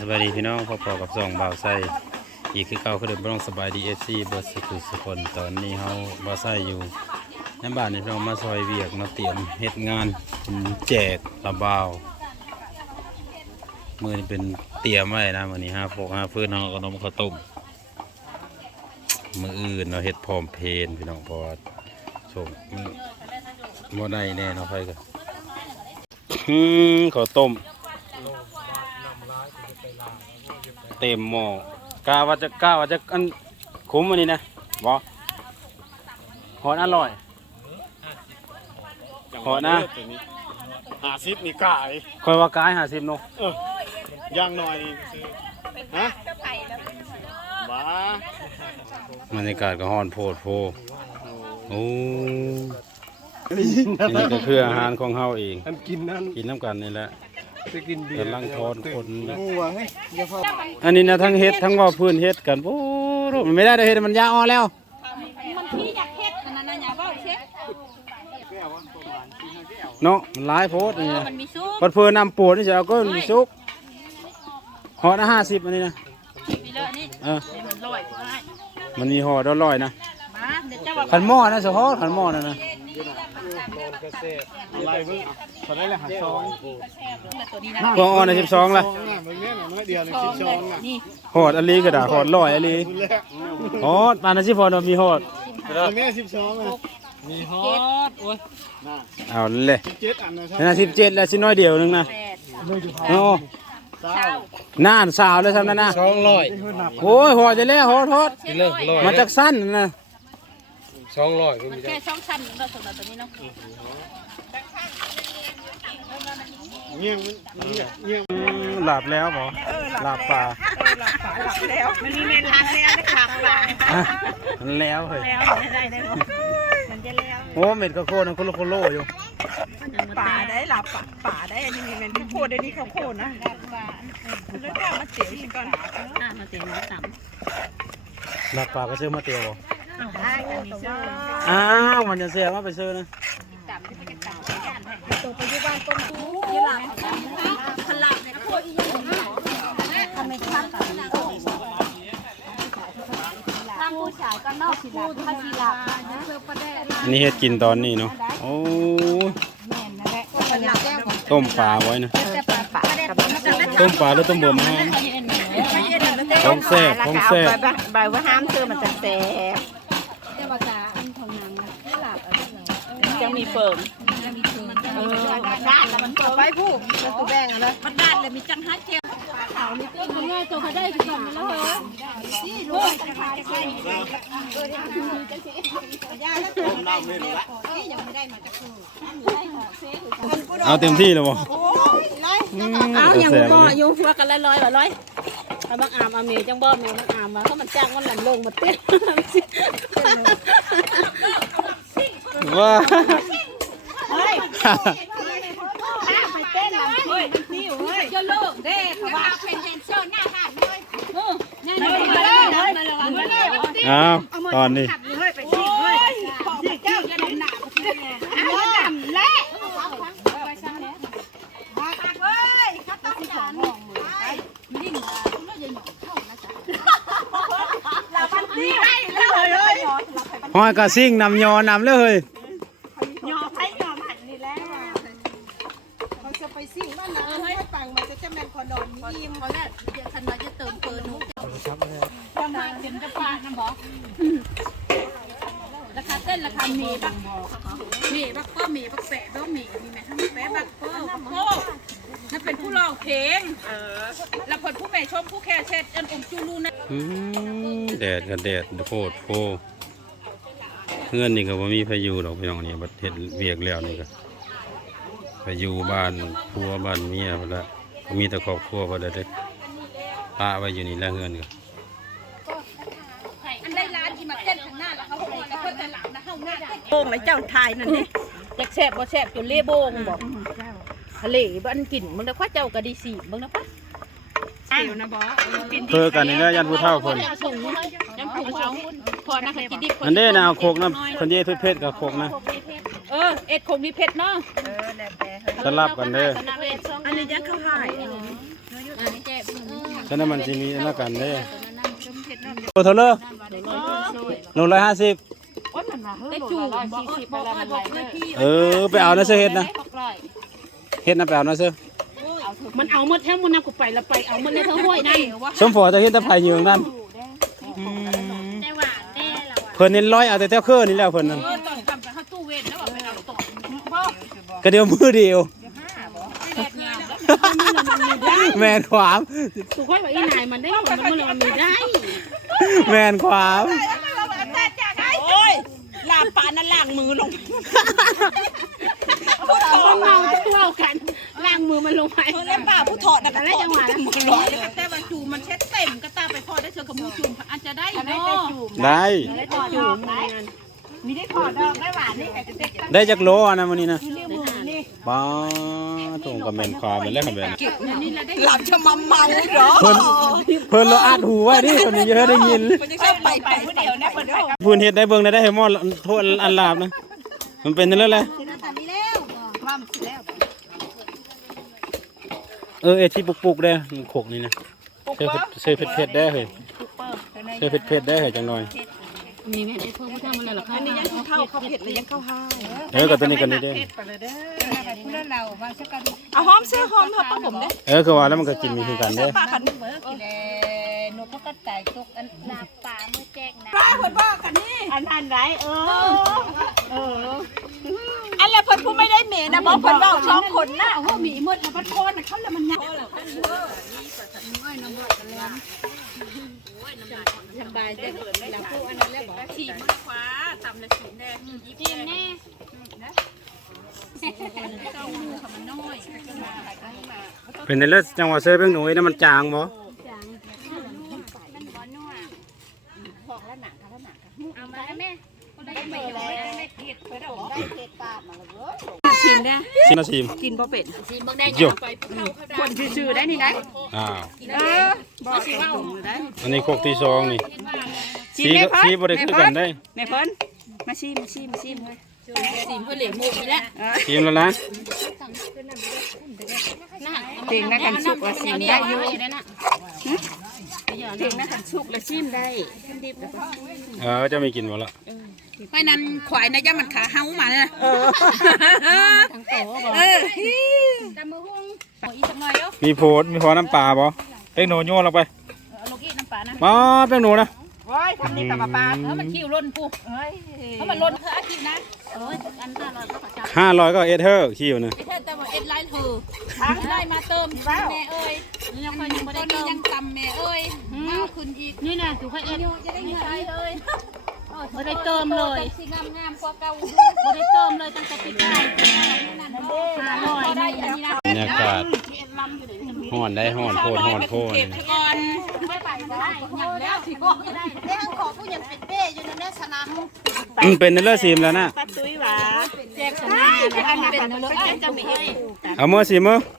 สบายดีพี่น้องพอพอกับสองบ่าวไส้อีกคือเก่าคือเดิมบ่ต้องสบายดีเอซีเบิร์ดสกุลสุคนตอนนี้เฮาบ่าวไส้อยู่ในบ้านนี่พี่น้องมาซอยเวียกมาเตรียมเฮ็ดงานเป็นแจกระบาวมือนี่เป็นเตรียมไว้นะมื้อนี้ห้าโฟกห้าฟื้นเฮาก็นมข้าวต้มมืออื่นเราเฮ็ดพร้อมเพลนพี่น้องพอส่งมันบ่ได้แน่เนาะไผก็อืมข้าวต้ม เต็มหม้อกาว่าจะกาว่าจะอันคุ้มอันนี้นะบอหอนอร่อยขอนะหาซิปนี่กายคอยว่ากายหาสิบโนย่างหน่อยนี่ซื้อฮะบ้าบรรยากาศก็ฮอนโพดโพโอ้นี่ก็คืออาหารของเฮาเองอันกินนั่นกินน้ำกันนี่แหละไป กินเบียร์กำลังทอนคนงัวเฮ้ยอย่าเฝ้าอันนี้นะทั้งเฮ็ดทั้งว่าพื้นเฮ็ดกันโอ้โหมันไม่ได้เด้อเฮ็ดมันยาอ่อนแล้วมันพี่อยากเฮ็ดอันนั้นนะอย่าเว้าเช็ดเนาะมันหลายโพดนี่นะมันมีซุปปัดเพื่อนำปวดนี่จะเอาก็มีซุกหอละห้าสิบอันนี้นะมีเลอะนี่เออเดี๋ยวมันลอยมาให้มันมีห่อดอลลอยนะมาเดี๋ยวเจ้าว่าขันหม้อนะเฉพาะขันหม้อนั่นนะ อะไรเพิ่งพอได้เลยหาซองตัวนี้นะพวงอ่อนในสิบสองละซองน่ะมึงเนี่ยน้อยเดียวเลยสิบซองน่ะนี่หอดอันนี้ก็ด่าหอดลอยอันนี้คุณแรกหอดปานนั้นสิพอดมีหอดมึงเนี่ยสิบซองอะมีฮอตโอ้ยน่ะเอาเลยสิบเจ็ดอันนะครันี่นะสิบเจ็ดแล้วสิน้อยเดียวหนึงนะแปดโอ้เศร้าเช้าน่านสาวเลยทำนั่นนะสองร้อยโอ้ยหอดจะแล้วหอดหอดเลิกลอยมาจากสั้นนั่นนะ สองร้อยมันแค่ช่องชั้นเราสำหรับตัวนี้เนาะเงี้ยงมันเงี้ยงเงี้ยงอืมหลับแล้วบอหลับป่ามันมีเมนทันแล้วได้ขับป่าอะมันแล้วเฮ้ยแล้วไม่ได้ได้มันจะแล้วโอ้เม็ดกระโคนะโคโลโคโลอยู่ป่าได้หลับป่าป่าได้อันนี้มันที่พูดได้นี่เขาพูดนะแล้วก็มาเสียวชิก่อนอะมาเตียงมาต่หลับป่าก็ซื้อมาเตียวบ่ได้กันมีเสื้อ อ้าวมันจะเสียว่าไปซื้อนะตัวปัจจุบันต้นคูยี่หลับพลับเนี่ยพูดอีกอย่างทำไมข้ามกับทางผู้ชายก็นอกสีหลับถ้าสีหลับนะเพื่อประเดี๋ยวอันนี้เฮ็ดกินตอนนี้เนาะโอ้ยแม่นนั่นแหละก็เป็นแก้วของต้มปลาไว้นะแต่ป่าป่ากับมันก็ได้ต้มปลาหรือต้มบัวมาของแซ่บของแซ่บใบว่าห้ามซื้อมันจะแซ่บ แต่ว่าจะอันของนางไม่หลับอะไรหร อจะมีเฟิร์มจะมีคืนมันเออมันด้านแล้วมันตัวไว้ผู้แล้วตัวแบ่งแล้วมันด้านเลยมีจังห้าเจียวขาวนี่ตัวเขาง่ายตัวเขาได้คือทำแล้วเหรอนี่รู้จังหาใช่ยังไม่ได้มาจากคือเอาเต็มที่เลยบ่อ้าวยังบ่อยู่ว่ากันร้อยๆว่าร้อยเอาบางอามเอาเมย์จังบ่แม่บางอามมาเขามันจ้างมันหลันลงมาเต้น ว้าเฮ้ยไปเต้นลำเฮ้ยนี่เฮ้ยจะเลิกเด้เขาว่าเป็นเซนเซอร์หน้าห้านเลยเออนี่นี่มาเลยมาเลยมาเลยอ้าวตอนนี้เฮ้ยไปสิเฮ้ยสิเจ้าจะได้หนาอ้าวดำและเฮ้ยเขาต้องการเราบันทีได้เลยเฮ้ยห้อยกระซิ่งนำยอนำเลยเฮ้ยยอมให้ยอมหันนี่แล้วเขาจะไปสิ่งบ้านนะให้ฟังมันจะจะแม นคอนอนมีมเขาแรกเดี๋ยวคันว่าจะเติมเปิดนุ๊กจะมาเต็มจะปาดนะบอกราคาเต้นราคาหมีบักหมีบักก็หมีบักแปะบักหมีมีแม่ทั้งแปะบักก็บักโคนั่นเป็นผู้ร้องเพลงแล้วผลผู้แม่ชมผู้แค่เช็ดจนอมจูรูนะอืมแดดกับแดดโพดโพเพื่อนนี่ก็บ่มีพายุดอกพี่น้องนี่บัดเฮ็ดเวียกแล้วนี่ก็ไปอยู่บ้านผัวบ้านเมียพุ่นละ มีแต่ครอบครัวพุ่นละเด้ปะไว้อยู่นี่แล้วเฮือนก็อันได้ร้านที่มาเต้นข้างหน้าแล้วเขาบอกแล้วเขาจะหลับนะเข้าหน้าโป่งแล้วเจ้าทายนั่นนี่อยากแซ่บบ่แซ่บจนเล่โบงบอกทะเลบ้านกินมึงแล้วข้าเจ้าก็ดีสีมึงนะพ่อเสียวนะบอเพื่อกันนี่นะยันผู้เฒ่าเพิ่นส่งน้ำผงเขาพอนะคะกินดิบอันนี้นะเอาโคกน้ำคนเย่เพชรกับโคกนะ เออเอ็ดคงมีเพชรเนาะสลับกันเด้อส นี้ยังเข้าหายอันนี้แจ๊ฉะนั้นมันสิมีอันนั้นกันเด้โลเท่าเลอโลละห้าสิบได้จูบบ่บ่บ่บ่เออไปเอานะเสื้อเฮ็ดนะเฮ็ดนะไปเอานะเสื้อมันเอาหมดแท้มันนำกูไปแล้วไปเอาหมดเลยเธอห้วยนั่นสมพอจะเฮ็ดแตะไผอยู่นั่นเพิ่นเน้นร้อยเอาแต่แถวเครื่อนี่แล้วเพิ่นนั่นกบ่ก็เดียวมือเดียว แดดงาม แล้วแมนความกูค่อยว่าอีนายมันได้มันมันมันมีได้แมนความโอ้ยลาปานั่นล้างมือลงเอาเมาเล่ากันล้างมือมันลงไปเออแล้วป้าผู้ถอดนะก็ถอดมือลอยเลยแต่ว่าจูมันเช็ดเต็มก็ตาไปพอได้เชิญกับมูจูอาจจะได้เนาะได้ได้แต่จูบมันมีได้ถอดดอกได้หวานนี่แต่จะเด็กได้จักโลอะนะมื้อนี้นะ ป้าตรงกับแมนความเป็นแล้วกับแมนนี่ละได้หลับจะมาเมาเหรอเพิ่นเพิ่นเราอัดหูไว้ดิคนนี้เยอะได้ยินมันยังชอบไปไปผู้เดียวนะคนเดียวพูนเฮ็ดได้เบิ่งได้ได้ให้หมอโทษอันลาบนะ มันเป็นนั่นแหละเออเอที่ปุกๆได้มันขกนี่นะเซยเผ็ดๆได้เฮ้ยเซยเผ็ดๆได้เฮ้ยจังหน่อย มีแม่ได้เพิ่มท่ามันแล้วหรอคะอันนี้ยังเข้าเขาเผ็ดเลยยังเข้าห้าเออก็ตัวนี้กันนี่เด้เอาหอมเสื้อหอมครับป้าผมเด้เออคือว่าแล้วมันก็กินมีคือกันเด้ป้าคันนกก็ไก่ตกอันนาป่าเมื่อแจ้งนะป้าคนป้ากันนี่อันอันไรเอออันแล้วเพิ่นผู้ไม่ได้เมนะบอกเพิ่นว่าชอบคนนะเอาหมีหมดแล้วพัดโคนเขาแล้วมันยัก สบายแต่แล้วผู้อันนั้นแล้วบอกฉีดมือขวาทำละฉีดแดงยิบกินแน่เป็นในเลือดจังหวะเซยเบิ่งหนูนี่มันจางบ่เอามาแม่ ชิมได้ชิมนะชิมกินบ่เป็ดสีบางแดงโยไปเข้าเข้าได้คนชื่อๆได้นี่ได้อ้าวเออบ่สิว่าได้อันนี้โคกที่สองนี่ชิสีมแม่ก็เพิ่นสีบ่ได้คือกันได้แม่เพิ่นมาชิมมาชิมมาชิมเลยสีเพื่อเหลี่ยมมุกนี่แหละชิมแล้วนะเก่งนะกันสุกละชิมได้อยู่ ได้นะเก่งนะกันสุกละชิมได้ชิมดิบแล้วก็เออจะไม่กินบ่ละไปนั้นขวายนะย่ามันขาเฮามาเนี่ยเออทั้งโตบอกเออตามมือหุ้งอีกสักหน่อยเอ้ามีโพดมีพอน้ำปลาบ่เป้งหนูโยนลงไปเอาลูกอีน้ำปลานะมาเป้งหนูนะว้ายทำนี่กับปลาเออมันคิวล้นผู้เอ้ยเออมันล้นเธออาคิวนะเอออันห้าร้อยก็ประจห้าร้อยก็เอเธอร์คิวนะไอ้เธอแต่ว่าเอ็ดไลน์เธอได้มาเติมแม่เอ้ยำยังคอยยังไม่ตได้อนนี้เติมยังตำแม่เอ้ยมาขึ้นอีกนี่นะถูกให้เอ็ด จะได้เงินเลยไม่ได้เติมเลย สีงามงามกว่าเก่าไม่ได้เติมเลยตั้งแต่ปีกายห้าร้อยได้นี่อันนี้นะบรรยากาศห่อนได้ห่อนโพดห่อนโพดนี่ก่อนอย่างแล้วสิบได้เรื่องของผู้ยังเป็นเบ้อยู่ในนี้สนามอืมเป็นในเลือดซีมแล้วนะป้าตุ้ยหวาแจกสง่าแล้วอันนั้นเป็นเป็นเลิกเป็นจะมีเองเอามือสีมือแจกไว้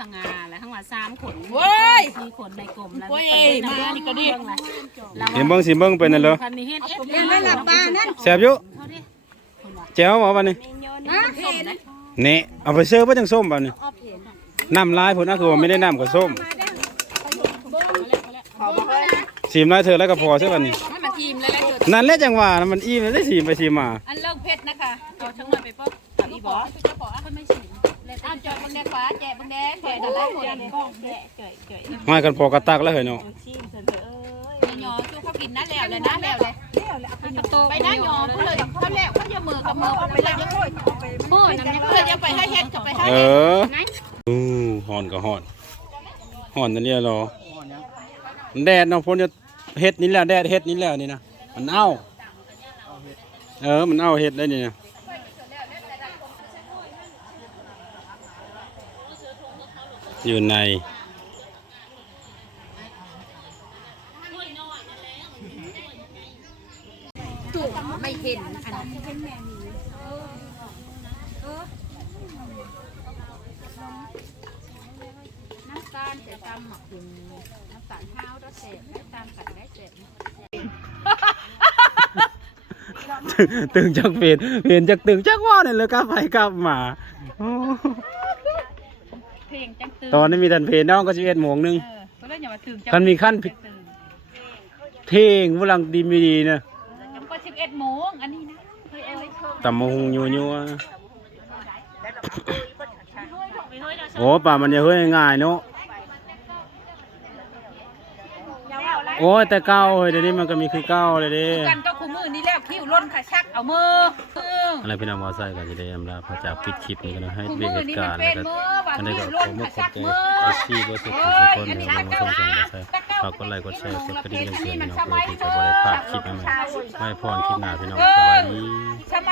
สง่าแล้วทั้งหมดสามขนเว้ยสี่ขนในกลมแล้วเว้ยมานี่ก็ดี เห็นเบิ้งสีเบิ้งเป็นนั่นเลยคันนี้เฮ็ดเอ็ดเห็นแล้วหลับปลานั่นแซ่บอยู่เขาดิแจ๋วบ่วันนี้นะเห็นนี่เอาไปเสิร์ฟไว้จังส้มบ่นี่น้ำลายพุ่นนะคือว่าไม่ได้น้ำกับส้มสีมลายเธอแล้วก็พอใช่ป่ะนี่ให้มันทีมเลยแล้วเกิดนั่นแหละจังหวะนะมันอิ่มแล้วได้สีมไปสีมาอันเลิกเพชรนะคะเอาทั้งหมดไปป๊อกอีบอเาวจอดบังแดงขวาแจกบังแดงแจกแต่ละคนเนี่ยห้อยกันพอกระตักแล้วเหรอเนาะไปยอสู้เขากินนะแล้วเลยนะแล้วเลยไปนะยอเขาเลยเขาแล้วเขาจะมือกับมือไปเลยจะช่วยโอ้ยน้ำยังเพื่อจะไปให้เฮ็ดกับไปให้เอออู้ห่อนก็ห่อนห่อนนั่นเนี่ยรอแดดเนาะพ้นจะเฮ็ดนี่แหละแดดเฮ็ดนี่แล้วนี่นะมันเอ้าเออมันเอ้าเฮ็ดได้นี่นะ อยู่ในตู่ไม่เห็นอันน้ำตาลใส่ตำหมักหุ่นน้ำตาลข้าวแล้วเสพได้ตามกันได้เสพตึงจากเปลี่ยนเปลี่ยนจากตึงจากว่าเนี่ยเลยกลับไปกลับมาโอ้เพลงจัง ตื่นตอนนี้มีทันเพลน้องก็สิบเอ็ดโมงหนึง เออเพิ่นว่าถึงจะคันมีขั้นผิดเทงวลังดีไม่ดีนะยังก็สิบเอ็ดโมงอันนี้นะเฮ้ยเอ้ยตำมะฮุงยัวยัวโอ้ป่ามันจะเฮ้ยง่ายเนาะโอ้ยแต่เก้าเฮ้ยเดี๋ยวนี้มันก็มีคือเก้าเลยเด้ กันก็คู่มือ นี่แล้วคิ้วล้นขาชักเอามือมืออะไรพี่น้องมอไซค์ก็จะได้อำลาพระจากปิดคลิปนี้กันนะให้คู่เรีมืยกเหอตุนี่กามัรนณ์เป็แล้วนก็มือว่าอันมืนี้อก็ล้ขนอมุกขอบใจขาชักมือเอฟซีเบอร์สุดทุกคนเดี๋ยวเรามาส่งส่งมาใส่ฝากกดไลค์กดแชร์กดกระดิ่งแจ้งเตือนพี่น้องเพื่อที่จะบริพลาดคลิปใหม่ๆไม่พรคลิปหน้าพี่น้องสบายดีทำไม